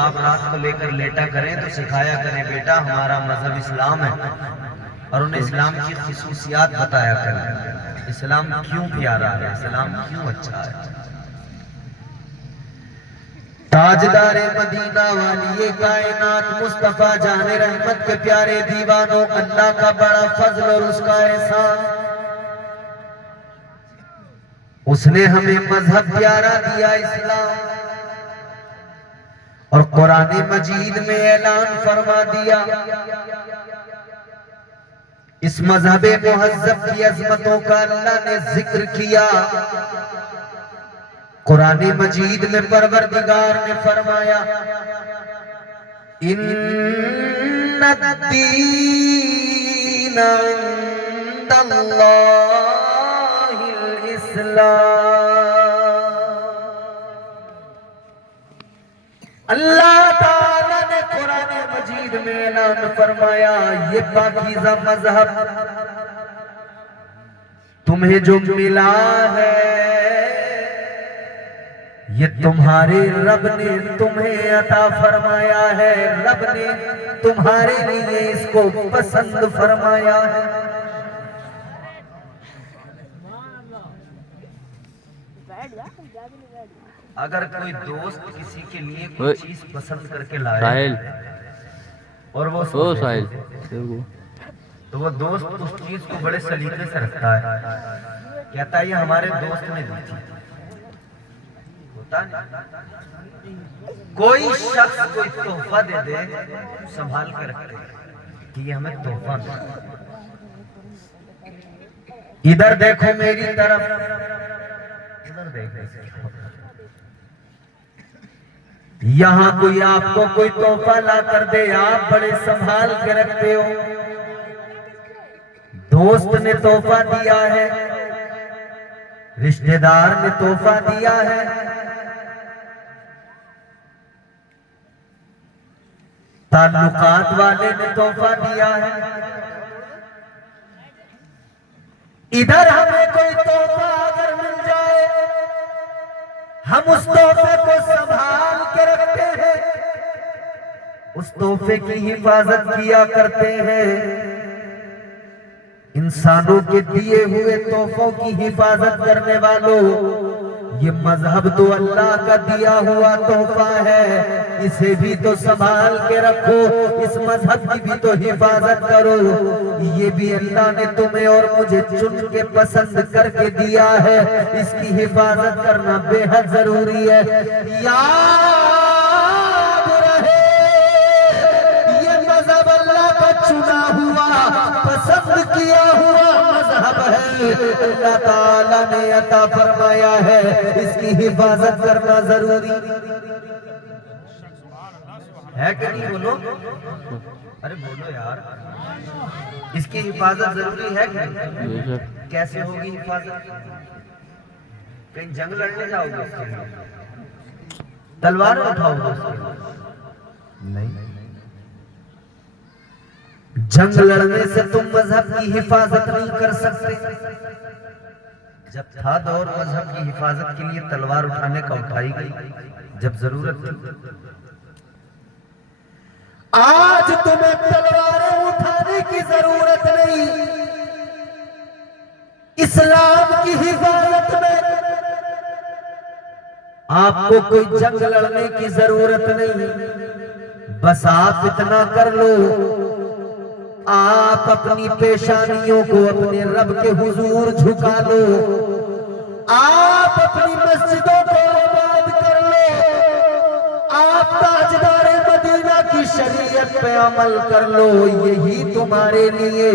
आप रात को लेकर लेटा करें तो सिखाया करें बेटा हमारा मजहब इस्लाम है, और उन्हें इस्लाम की खुसूसियात बताया करें। इस्लाम क्यों प्यारा है, इस्लाम क्यों अच्छा है। ताजदारे मदीना वाली कायनात मुस्तफा जाने रहमत के प्यारे दीवानों, अल्लाह का बड़ा फजल और उसका एहसान, उसने हमें मजहब प्यारा दिया इस्लाम, और कुरान मजीद में ऐलान फरमा दिया इस मजहब मुहज्जब की अजमतों का अल्लाह ने जिक्र किया। कुरान मजीद में परवरदिगार ने फरमाया इन्नद्दीन इंदल्लाहिल इस्लाम। अल्लाह ताला ने कुरान मजीद में ऐलान फरमाया ये पाकीज़ा मजहब तुम्हें जो मिला है ये तुम्हारे रब ने तुम्हें अता फरमाया है, रब ने तुम्हारे लिए इसको पसंद फरमाया है। अगर कोई दोस्त किसी के लिए कोई चीज पसंद करके लाए और वो तो वो दोस्त उस चीज को बड़े सलीके से रखता है, कहता है ये हमारे दोस्त ने दी थी। होता नहीं कोई शख्स कोई तोहफा दे दे संभाल कर रखते कि ये हमें तोहफा दे। इधर देखो मेरी तरफ, इधर देखो, यहां कोई आपको कोई तोहफा ला कर दे, आप बड़े संभाल के रखते हो। दोस्त ने तोहफा दिया है, रिश्तेदार ने तोहफा दिया है, ताल्लुकात वाले ने तोहफा दिया है। इधर हमें कोई तोहफा अगर मिल जाए हम उस तोहफे को संभाल के रखते हैं, उस तोहफे की हिफाजत किया करते हैं। इंसानों के दिए हुए तोहफों की हिफाजत करने वालों, ये मजहब तो अल्लाह का दिया हुआ तोहफा है, इसे भी तो संभाल के रखो, इस मजहब की भी तो हिफाजत करो। ये भी अल्लाह ने तुम्हें और मुझे चुन के पसंद करके दिया है, इसकी हिफाजत करना बेहद जरूरी है। याद रहे ये मजहब अल्लाह का चुना हुआ पसंद किया हुआ मजहब है, अल्लाह ताला ने अता फरमाया है, इसकी हिफाजत करना जरूरी है कि नहीं? बोलो, अरे बोलो यार, इसकी हिफाजत जरूरी है कि नहीं? कैसे होगी हिफाजत? कहीं जंग लड़ने जाओगे उसके लिए? तलवार उठाओगे उसके लिए? नहीं। जंग लड़ने से तुम मजहब की हिफाजत नहीं कर सकते। जब था दौर मजहब की हिफाजत के लिए तलवार उठाने का, उठाई गई जब जरूरत थी। आज तुम्हें तलवारें उठाने की जरूरत नहीं, इस्लाम की हिफाजत में आपको कोई जंग लड़ने की जरूरत नहीं। बस आप इतना कर लो, आप अपनी पेशानियों को अपने रब के हुजूर झुका लो, आप अपनी मस्जिदों को आबाद कर लो, आप ताजदारे मदीना की शरीयत पे अमल कर लो। यही तुम्हारे लिए,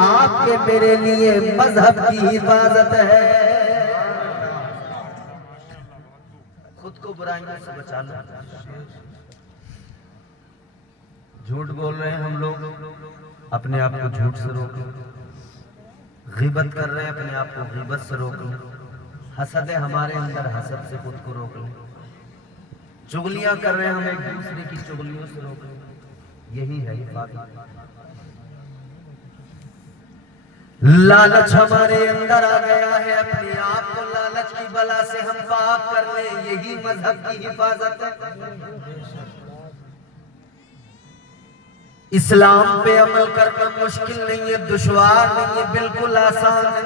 आपके मेरे लिए मजहब की हिफाजत है। खुद को बुराइयों से बचा लो। झूठ बोल रहे हैं हम लोग, अपने आप को झूठ से रोक लो। गीबत कर रहे हैं, अपने आप को गीबत से रोक लो। हसद है हमारे अंदर, हसद से खुद को रोक लो। चुगलियां कर रहे हैं हम एक दूसरे की चुगलियों से रोक लो। यही है हिफाजत। लालच हमारे अंदर आ गया है, अपने आप को लालच की बला से हम पाक कर ले, यही मजहब की हिफाजत है। इस्लाम पे अमल करना मुश्किल नहीं है, दुश्वार नहीं है, बिल्कुल आसान है।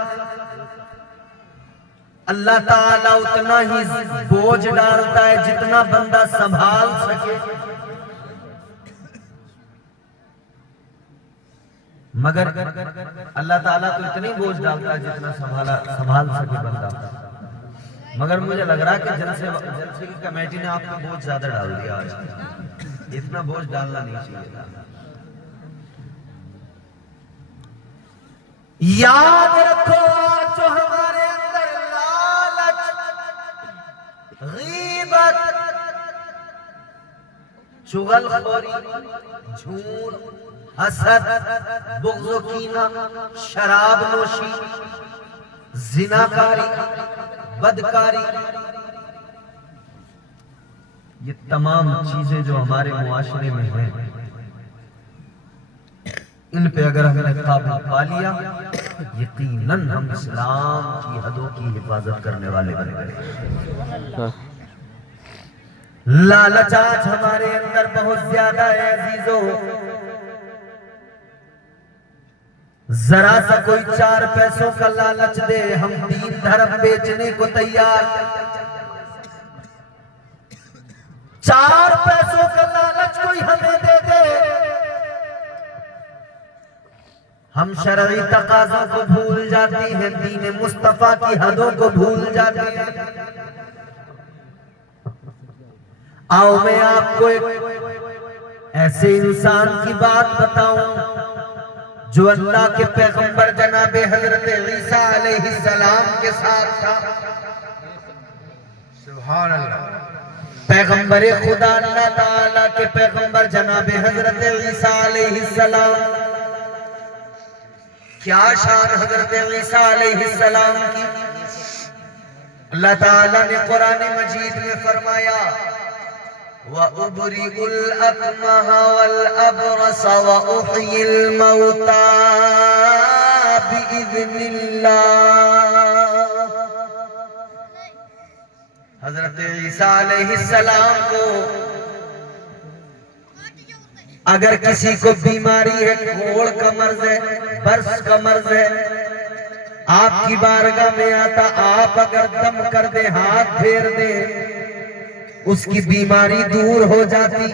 अल्लाह ताला उतना ही बोझ डालता है जितना बंदा संभाल सके, मगर अल्लाह ताला तो इतनी बोझ डालता है जितना संभाल सके बंदा। मगर मुझे लग रहा है कि जलसे की कमेटी ने आपको बोझ ज्यादा डाल दिया आज। इतना बोझ डालना नहीं चाहिए था। याद रखो जो हमारे अंदर लालच, गीबत, चुगलखोरी, झूठ, हसद, बुग़्ज़, कीना, शराब नोशी, जिनाकारी, बदकारी, ये तमाम चीजें जो हमारे मुआशरे में हैं, इन पे अगर हमने काबू पा लिया, यकीनन हम इस्लाम की हदों की हिफाजत करने वाले बन गए। लालच आज हमारे अंदर बहुत ज्यादा है अजीजों। जरा सा कोई 4 पैसों का लालच दे, हम दीन धर्म बेचने को तैयार। 4 पैसों का लालच कोई हमें दे दे, हम शरई तकाज़ों को भूल जाती हैं, दीन मुस्तफा की हदों को भूल जाते हैं। आओ मैं आपको एक ऐसे इंसान की बात बताऊं जो अल्लाह के पैगंबर जनाब हजरत ईसा अलैहिस्सलाम के साथ था। सुभान अल्लाह। पैगंबर खुदा अल्लाह ताला के पैगंबर जनाब हजरत ईसा अलैहिस्सलाम, क्या शान हजरत ईसा अलैहिस्सलाम की। अल्लाह ताला ने कुरान मजीद में फरमाया, व उबरिउल अकमह वल अबरस व उहयिल मौता बिइज़्निल्लाह। हजरत ईसा अलैहिस्सलाम को अगर किसी को बीमारी है, कोड़ का मर्ज है, बर्स का मर्ज है, आपकी बारगाह में आता, आप अगर दम कर दे, हाथ फेर दे, उसकी बीमारी दूर हो जाती।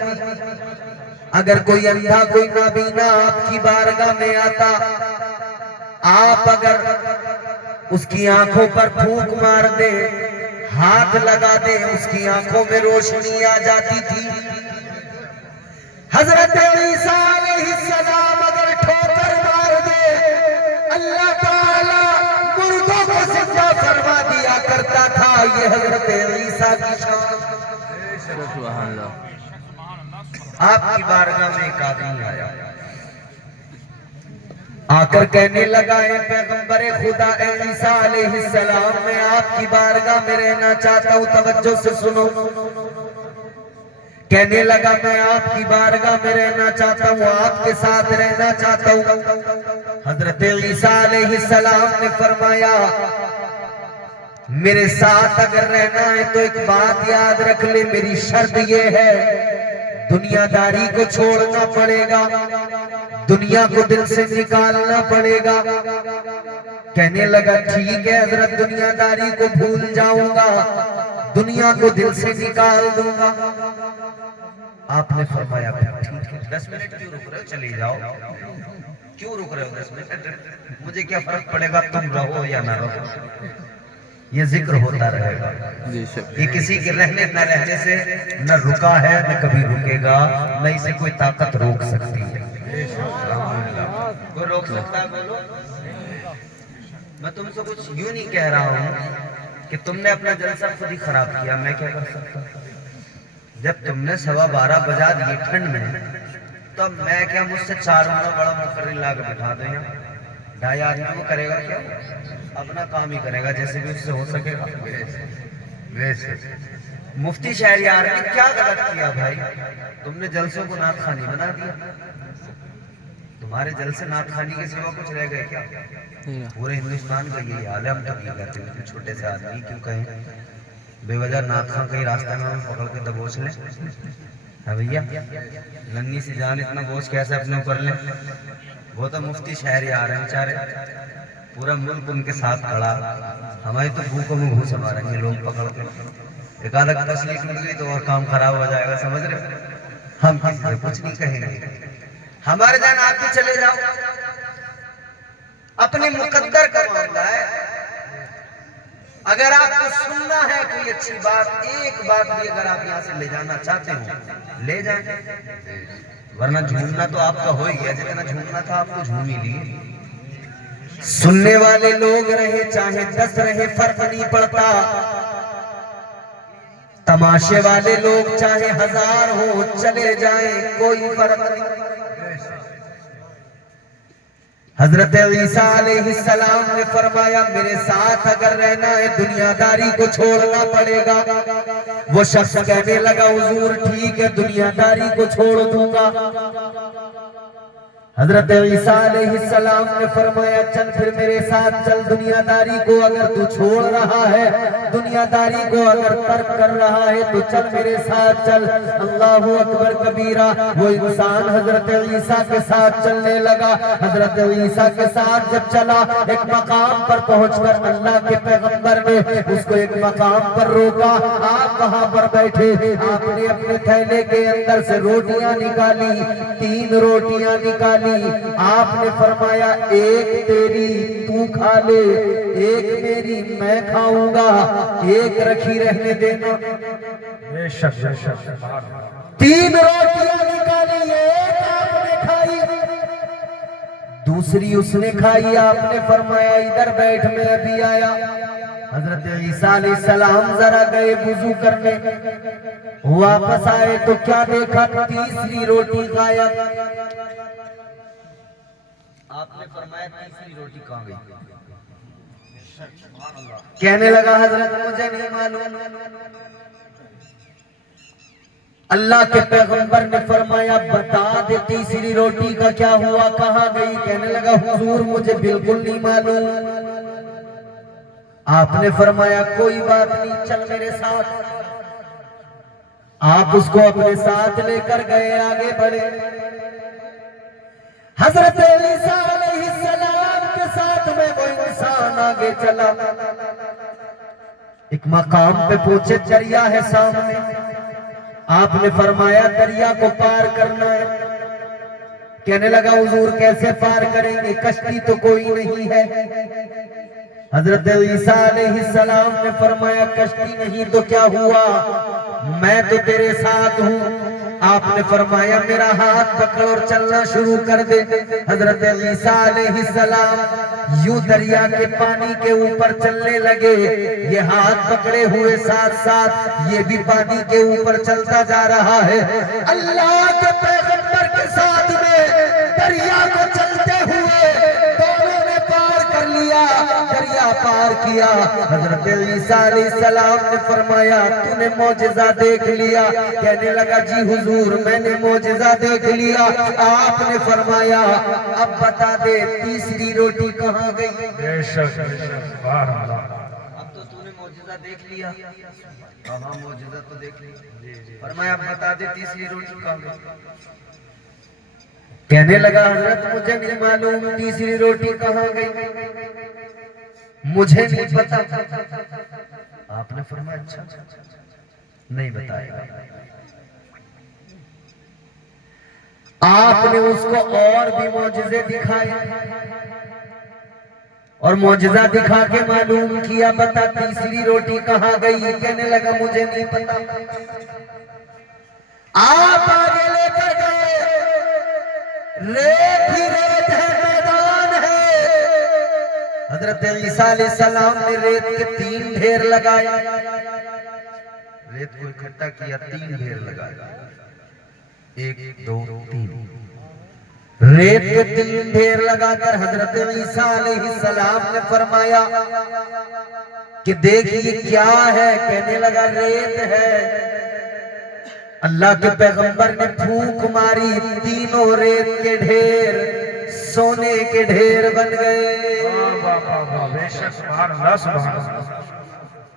अगर कोई अंधा, कोई नाबीना आपकी बारगाह में आता, आप अगर उसकी आंखों पर फूंक मार दे, हाथ लगा दे, उसकी आंखों में रोशनी आ जाती थी। हजरत ईसा अलैहिस्सलाम अगर ठोकर मार दे, अल्लाह ताला मुर्दों को जिंदा फरमा दिया करता था। ये हजरत ईसा की शान। आपकी बारगाह में एक आदमी आया, आकर कहने लगा, है पैगंबर खुदा ईसा अलैहिस्सलाम, मैं आपकी बारगाह में रहना चाहता हूँ, तवज्जो से सुनो। कहने लगा, मैं आपकी बारगाह में रहना चाहता हूँ, आपके साथ रहना चाहता हूँ। हजरत ईसा अलैहिस्सलाम ने फरमाया, मेरे साथ अगर रहना है तो एक बात याद रख ले, मेरी शर्त ये है, दुनियादारी को छोड़ना पड़ेगा, दुनिया को दिल से निकालना पड़ेगा। कहने लगा, ठीक है हजरत, दुनियादारी को भूल जाऊंगा, दुनिया को दिल से निकाल दूंगा। आपने फरमाया, ठीक है, 10 मिनट क्यों रुक रहे हो, चले जाओ। क्यों रुक रहे हो 10 मिनट, मुझे क्या फर्क पड़ेगा, तुम रहो या ना रहो, ये जिक्र होता रहेगा। ये किसी के रहने न रहने से न रुका है, न कभी रुकेगा, न इसे कोई ताकत रोक सकती है। कोई रोक सकता है? बोलो। मैं तुमसे कुछ यूं नहीं कह रहा हूं कि तुमने अपना जलसा खुद ही खराब किया, मैं क्या कर सकता हूं? जब तुमने 12:15 बजा दिए ठंड में, तो मैं क्या, मुझसे 4 गुना बड़ा मुकर्रिर ला के बिठा दें, 2.5 आदमी वो करेगा क्या? अपना काम ही करेगा, जैसे भी उससे हो सकेगा। वैसे मुफ्ती शहरियार ने क्या गलत किया भाई? तुमने जलसों को नात खानी बना दिया। तुम्हारे जलसे नात खानी के सिवा कुछ रह गए क्या? पूरे हिंदुस्तान का यही हाल है। हम तो ये कहते हैं, छोटे से आदमी क्यों कहें, बेवजह नात खां कहीं रास्ते में पकड़ के दबोच लें, हाँ भैया, नन्ही सी जान इतना बोझ कैसे अपने ऊपर ले। वो तो मुफ्ती शहरी आ रहे हैं बेचारे, पूरा मुल्क उनके साथ खड़ा। हमारी तो भूखों में घूस मारेंगे लोग पकड़ के। एक आधा तसली टूट गई तो और काम खराब हो जाएगा, समझ रहे। हम किसी से कुछ नहीं कहेंगे, हमारे जान आप भी चले जाओ, अपने मुकद्दर का मामला है। अगर आपको सुनना है कोई अच्छी बात, एक बात भी अगर आप यहाँ से ले जाना चाहते हो ले जाए, वरना झूमना तो आपका हो ही गया। जितना झूमना था आपको झूम ही लिए। सुनने वाले लोग रहे चाहे 10 रहे फर्क नहीं पड़ता, तमाशे वाले लोग चाहे 1000 हो चले जाए कोई फर्क नहीं। हजरत ईसा अलैहिस्सलाम ने फरमाया मेरे साथ अगर रहना है दुनियादारी को छोड़ना पड़ेगा। वो शख्स कहने लगा हुजूर ठीक है दुनियादारी को छोड़ दूंगा। हजरत ईसा अलैहिस्सलाम ने फरमाया चल फिर मेरे साथ चल, दुनियादारी को अगर तू छोड़ रहा है, दुनियादारी को अगर तर्क कर रहा है तो चल मेरे साथ चल। अल्लाहु अकबर कबीरा। वो इंसान हजरत ईसा के साथ चलने लगा। हजरत ईसा के साथ जब चला, एक मकाम पर पहुंचकर अल्लाह के पैगंबर ने उसको एक मकाम पर रोका। आप वहां पर बैठे, आपने अपने थैले के अंदर से रोटियां निकाली, 3 रोटियां निकाली। आपने फरमाया एक तेरी तू खा ले, एक मेरी मैं खाऊंगा, एक रखी रहने देना। 3 रोटियां निकाली, एक आपने खाई, दूसरी उसने खाई। आपने फरमाया इधर बैठ मैं अभी आया। हजरत ईसा अलैहिस्सलाम जरा गए वुजू करने, वापस आए तो क्या देखा, तीसरी रोटी गायब। आपने फरमाया तीसरी रोटी कहां गई? कहने लगा हजरत मुझे नहीं मालूम। अल्लाह के पैगंबर ने फरमाया बता दे तीसरी रोटी का क्या हुआ, कहां गई? कहने लगा हुजूर मुझे बिल्कुल नहीं मालूम। आपने फरमाया कोई बात नहीं, चल मेरे साथ। आप उसको अपने साथ लेकर गए, आगे बढ़े। हजरत ईसा अलैहिस्सलाम के साथ में वो इंसान आगे चला। एक मकाम पे पहुंचे, दरिया है सामने। आपने फरमाया दरिया को पार करना है। कहने लगा हुजूर कैसे पार करेंगे, कश्ती तो कोई नहीं है। हजरत ईसा अलैहिस्सलाम ने फरमाया कश्ती नहीं तो क्या हुआ, मैं तो तेरे साथ हूँ। आपने फरमाया मेरा हाथ पकड़ और चलना शुरू कर दे। हजरत ईसा अलैहिस्सलाम यूं दरिया के पानी के ऊपर चलने लगे। ये हाथ पकड़े हुए साथ साथ ये भी पानी के ऊपर चलता जा रहा है। अल्लाह के पैगंबर के साथ में दरिया को चलते हुए दोनों ने पार कर लिया, दरिया पार किया। हजरत ईसा अलैहिस्सलाम ने फरमाया तूने मौजिज़ा देख लिया? कहने लगा जी हुजूर मैंने मौजिज़ा देख लिया। आपने फरमाया अब बता दे तीसरी रोटी कहाँ गई? अब तो तूने मौजिज़ा देख लिया। हाँ मौजिज़ा तो देख लिया। फरमाया अब बता दे तीसरी रोटी कहाँ गई? कहने लगा हजरत मुझे नहीं मालूम तीसरी रोटी कहाँ गई, मुझे नहीं पता। आपने फरमाया अच्छा नहीं बताएगा। आपने उसको और भी मौजिज़े दिखाए और मौजिज़ा दिखा के मालूम किया बता तीसरी रोटी कहाँ गई? कहने लगा मुझे नहीं पता। आप आगे लेकर गए, रेत ही रेत है, मैदान है। हजरत ईसा अलैहिस्सलाम ने रेत के 3 ढेर लगाए, रेत को इकट्ठा किया, 3 ढेर लगाए, 1 2 3। रेत के 3 ढेर लगाकर हजरत ईसा अलैहिस्सलाम ने फरमाया कि देखिए क्या है? कहने लगा रेत है। अल्लाह के पैगंबर ने फूंक मारी, तीनों रेत के ढेर सोने के ढेर बन गए।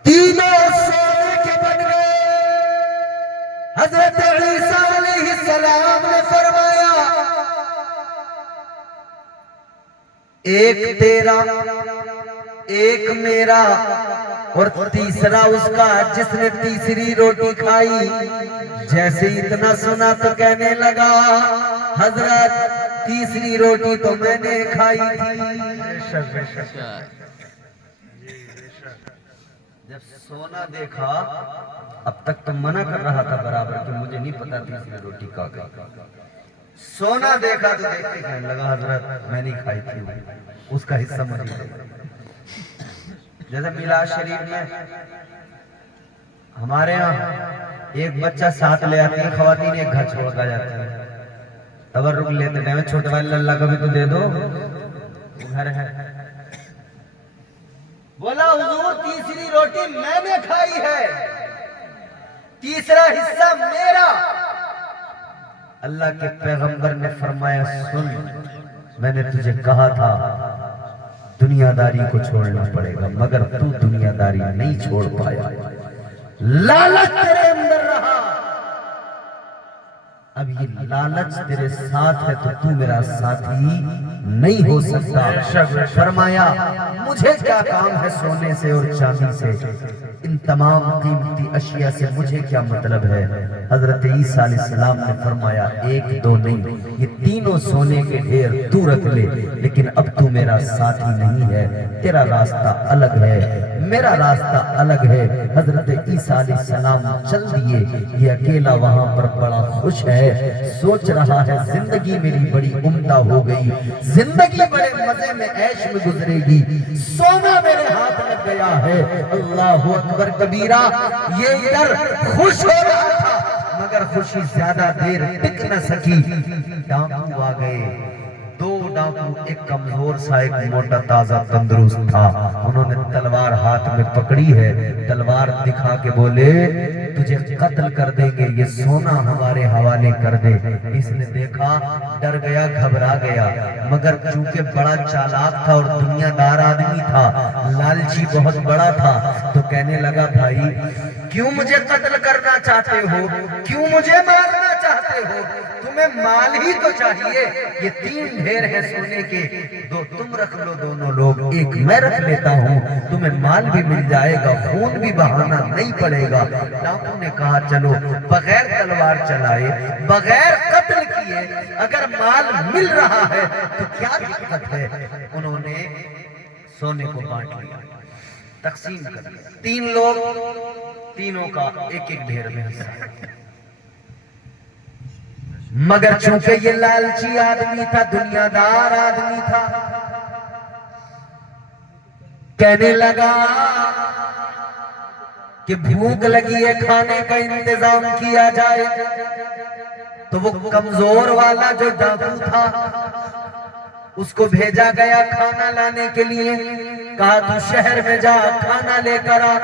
तीनों सोने के बन गए। हजरत ईसा अलैहिस्सलाम ने फरमाया, एक तेरा एक मेरा और तीसरा उसका। जिसने तीसरी रोटी खाई, जैसे इतना सुना तो कहने लगा, हजरत तीसरी रोटी तो मैंने खाई थी। जब सोना देखा, अब तक तो मना कर रहा था बराबर कि मुझे नहीं पता तीसरी रोटी का। सोना देखा तो देखते कहने लगा, हजरत मैं नहीं खाई थी, उसका हिस्सा मुझे। जैसे मिलाद शरीफ में हमारे यहाँ एक बच्चा साथ ले आती है खवातीन, एक घर छोड़ कर जाती है, तबर्रुक लेते हैं, छोटे वाले लल्ला का भी तो दे दो, घर है। बोला हुजूर तीसरी रोटी मैंने खाई है, तीसरा हिस्सा मेरा। अल्लाह के पैगंबर ने फरमाया, सुन, मैंने तुझे कहा था दुनियादारी को छोड़ना पड़ेगा, मगर तू दुनियादारी नहीं छोड़ पाया, लालच तेरे अंदर रहा। अब ये लालच तेरे साथ है तो तू मेरा साथी नहीं हो सकता। फरमाया, मुझे क्या काम है सोने से और चांदी से, इन तमाम कीमती अशिया से मुझे क्या मतलब है। हजरत ईसा अलैहिस्सलाम ने फरमाया, एक दो नहीं, ये तीनों सोने के ढेर तू रख ले, लेकिन अब तू मेरा साथी नहीं है, तेरा रास्ता अलग है, मेरा रास्ता अलग है। हजरत ईसा अलैहिस्सलाम चल दिए, ये अकेला वहां पर बड़ा खुश है, सोच रहा है जिंदगी मेरी बड़ी उम्दा हो गई, जिंदगी बड़े मजे में ऐश में गुजरेगी, सोना मेरे हाथ में गया है। अल्लाह अकबर कबीरा। ये इधर खुश हो रहा था, मगर खुशी ज्यादा देर टिक न सकी। डाकू आ गए, दो डाकू, एक कमजोर सा, एक मोटा ताजा तंदुरुस्त था। उन्होंने तलवार हाथ में पकड़ी है, तलवार दिखा के बोले, तुझे कत्ल कर देंगे, ये सोना हमारे हवाले कर दे। इसने देखा, डर गया, घबरा गया, मगर चूंकि बड़ा चालाक था और दुनियादार आदमी था, लालची बहुत बड़ा था, तो कहने लगा, भाई क्यों मुझे कत्ल करना चाहते हो, क्यों मुझे मारना चाहते हो, तुम्हें माल ही तो चाहिए। ये तीन ढेर है सोने के, दो तुम रख लो दोनों लोग, एक मैं रख लेता हूँ, तुम्हें माल भी मिल जाएगा, खून भी बहाना नहीं पड़ेगा। डाकू ने कहा, चलो, बगैर तलवार चलाए, बगैर कत्ल किए अगर माल मिल रहा है तो क्या दिक्कत है। उन्होंने सोने को बांट लिया, तकसीम कर दिया, तीन लोग, तीनों का एक एक ढेर में हिस्सा। मगर चूंकि ये लालची आदमी था, दुनियादार आदमी था, कहने लगा कि भूख लगी है, खाने का इंतजाम किया जाए। तो वो कमजोर वाला जो डाकू था, उसको भेजा गया खाना लाने के लिए, कहा तू शहर में जा, खाना लेकर आ।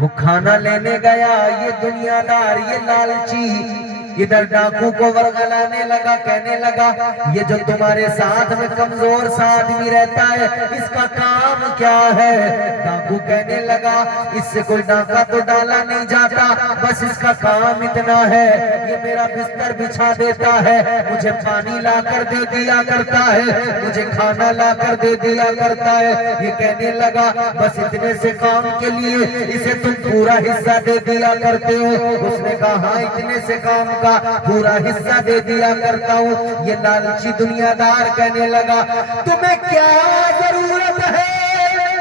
वो खाना लेने गया, ये दुनियादार, ये लालची इधर डाकू को वर्गलाने लगा, कहने लगा, ये जो तुम्हारे साथ में कमजोर सा आदमी रहता है, इसका काम क्या है। डाकू कहने लगा, इससे कोई डाका तो डाला नहीं जाता, बस इसका काम इतना है, ये मेरा बिस्तर बिछा देता है, मुझे पानी ला कर दे दिया करता है, मुझे खाना ला कर दे दिया करता है। ये कहने लगा, बस इतने से काम के लिए इसे तुम पूरा हिस्सा दे दिया करते हो। उसने कहा, हाँ, इतने से काम का पूरा हिस्सा दे दिया करता हूँ। ये लालची दुनियादार कहने लगा, तुम्हें क्या जरूरत है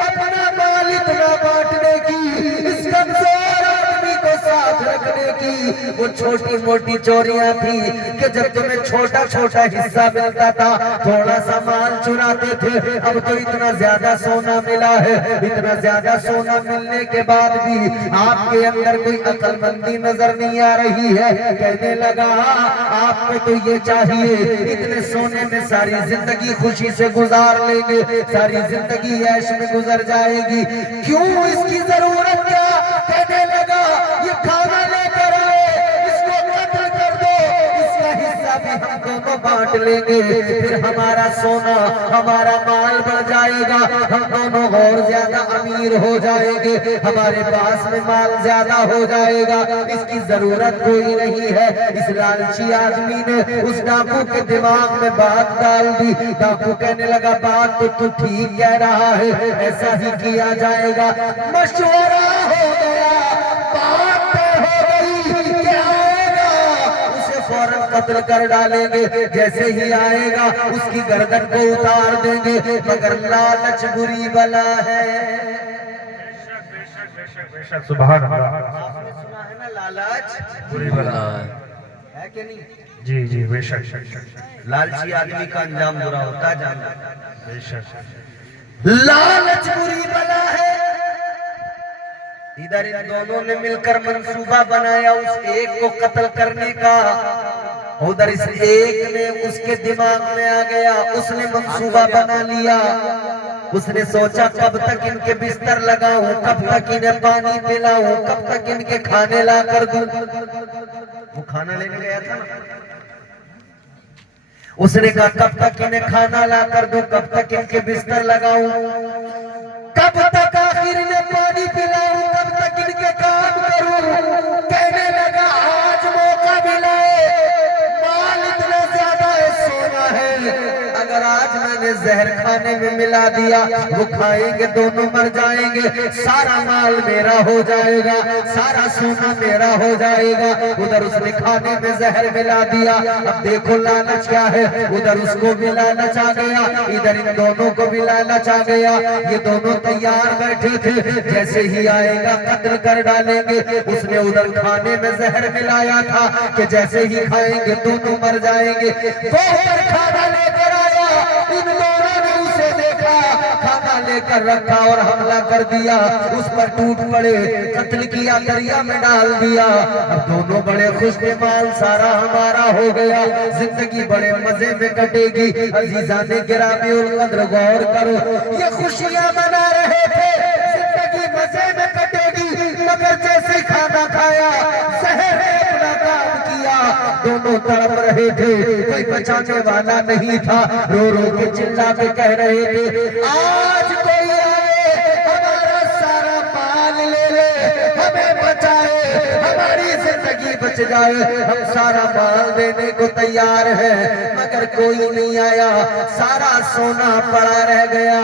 अपना माल इतना बांटने की, इस कमजोर आदमी को साथ रखने की। वो छोटी मोटी चोरियां थी कि जब तुम्हें छोटा छोटा हिस्सा मिलता था, थोड़ा सा माल चुराते थे, अब तो इतना ज्यादा सोना मिला है। इतना ज्यादा सोना मिलने के बाद भी आपके अंदर कोई अक्लमंदी नजर नहीं आ रही है। कहने लगा, आपको तो ये चाहिए, इतने सोने में सारी जिंदगी खुशी से गुजार लेंगे, सारी जिंदगी ऐश में गुजर जाएगी, क्यों इसकी जरूरत क्या। कहने लगा, ये खाना लेकर आए, इसको कत्ल कर दो, इसका हिस्सा भी हम दोनों बांट लेंगे, फिर हमारा सोना हमारा माल बढ़ जाएगा, हम दोनों और ज्यादा अमीर हो जाएंगे, हमारे पास में माल ज्यादा हो जाएगा, इसकी जरूरत कोई नहीं है। इस लालची आदमी ने उस डाकू के दिमाग में बात डाल दी। डाकू कहने लगा बात तो तू ठीक कह रहा है, ऐसा ही किया जाएगा। मशवरा हो गया, बात हो गई, क्या आएगा उसे फौरन कत्ल कर डालेंगे, जैसे ही आएगा उसकी गर्दन को उतार देंगे, मगर लालच बुरी बला है। सुभान अल्लाह। आपने सुना है ना लालच बुरी बला है कि नहीं? जी जी बेशक। लालची आदमी का अंजाम बुरा होता है, जानना। बेशक लालच बुरी बला है। इधर इन दोनों ने मिलकर मंसूबा बनाया उस एक को कत्ल करने का, उधर इस एक ने उसके दिमाग में आ गया, उसने मंसूबा बना लिया। उसने सोचा कब तक इनके बिस्तर लगाऊं, कब तक इन्हें पानी पिलाऊं, कब तक इनके खाने ला कर दूं। वो खाना लेने गया था ना, उसने कहा कब तक इन्हें खाना ला कर दूं, कब तक इनके बिस्तर लगाऊं, कब तक आखिर इन्हें पानी पिलाऊं, कब तक इनके काम करूं। कहने लगा आज मौका मिला है, माल इतना ज्यादा है, सोना है, अगर आज मैंने जहर खाने में मिला दिया, वो खाएंगे दोनों मर जाएंगे, सारा माल मेरा हो जाएगा, सारा सोना मेरा हो जाएगा। उधर उसने खाने में जहर मिला दिया। अब देखो लालच क्या है, उधर उसको भी लालच आ गया, इधर इन दोनों को भी लालच आ गया। ये दोनों तैयार बैठे थे, जैसे ही आएगा कत्ल कर डालेंगे। उसने उधर खाने में जहर मिलाया था कि जैसे ही खाएंगे दोनों मर जाएंगे। वो उधर खाना लेकर आया, इन दोनों ने उसे देखा, खाना लेकर रखा और हमला कर दिया, उस पर टूट पड़े, कत्ल किया, दरिया में डाल दिया। अब दोनों बड़े खुशमाल, सारा हमारा हो गया, जिंदगी बड़े मजे में कटेगी। अजीजाने गिरामी उल कद्र, गौर करो, ये खुशियां मना रहे थे, जिंदगी मजे में कटेगी, मगर जैसे खाना खाया जहर ने अपना काम किया। दोनों तड़प रहे थे, कोई बचाने वाला नहीं था, रो रो के चिल्ला के कह रहे थे आज कोई आए हमारा सारा माल ले ले, हमें बचाए, हमारी जिंदगी बच जाए, हम सारा माल देने को तैयार है। मगर कोई नहीं आया, सारा सोना पड़ा रह गया,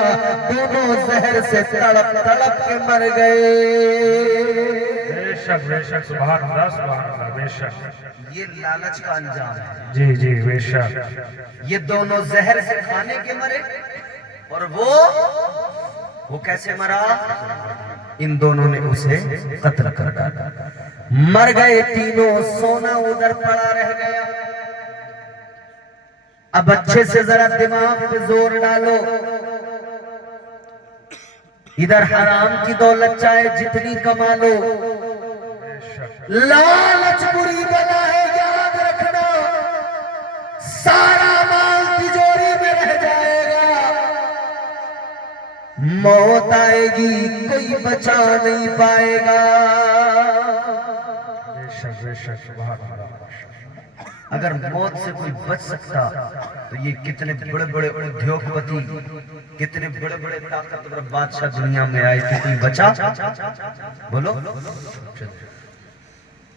दोनों जहर से तड़प तड़प के मर गए। बेशक बेशक सुभान अल्लाह बेशक। ये लालच का अंजाम है। जी जी बेशक। ये दोनों जहर से खाने के मरे, और वो कैसे मरा? इन दोनों ने उसे कत्ल कर डाला, मर गए तीनों, सोना उधर पड़ा रह गया। अब अच्छे से जरा दिमाग पे जोर डालो, इधर हराम की दौलत चाहे जितनी कमा लो, लालच बुरी बला है, याद रखना, सारा माल तिजोरी में रह जाएगा, मौत आएगी कोई बचा नहीं पाएगा। बेशक बेशक सुभान अल्लाह। अगर मौत से कोई बच सकता तो ये कितने बड़े बड़े उद्योगपति, कितने बड़े बड़े ताकतवर बादशाह दुनिया में आए थे, कोई बचा? बोलो।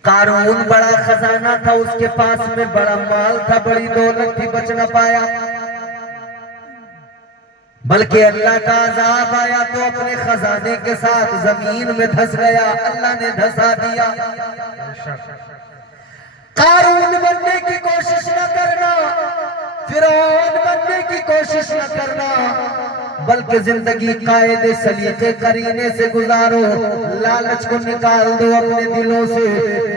कारून बड़ा खजाना था उसके पास में, बड़ा माल था, बड़ी दौलत थी, बच न पाया, बल्कि अल्लाह का अजाब आया तो अपने खजाने के साथ जमीन में धंस गया, अल्लाह ने धंसा दिया। कारून बनने की कोशिश न करना, फिरौन बनने की कोशिश न करना, बल्कि जिंदगी कायदे सलीके करीने से गुजारो। लालच को निकाल दो अपने दिलों से,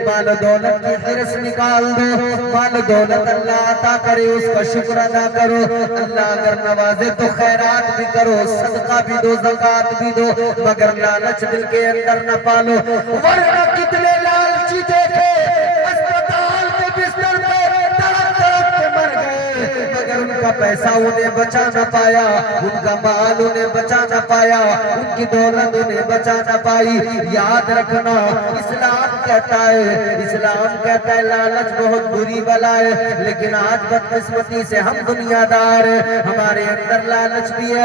माल दौलत की हिर्स निकाल दो। माल दौलत अल्लाह अता करे, उसका शुक्र अदा करो। अल्लाह अगर नवाजे तो खैरात भी करो, सदका भी दो, ज़कात भी दो, मगर लालच दिल के अंदर न पालो। वरना कितने लालची देखे अस्पताल के बिस्तर पर तड़प तड़प के मर गए, मगर उनका पैसा उन्हें बचा न पाया, उनका माल उन्हें बचा न पाया, उनकी दौलत उन्हें बचा न पाई। याद रखना, इस्लाम कहता है लालच बहुत बुरी बला है, लेकिन आज बदकिस्मती से हम दुनियादार, हमारे अंदर लालच भी है।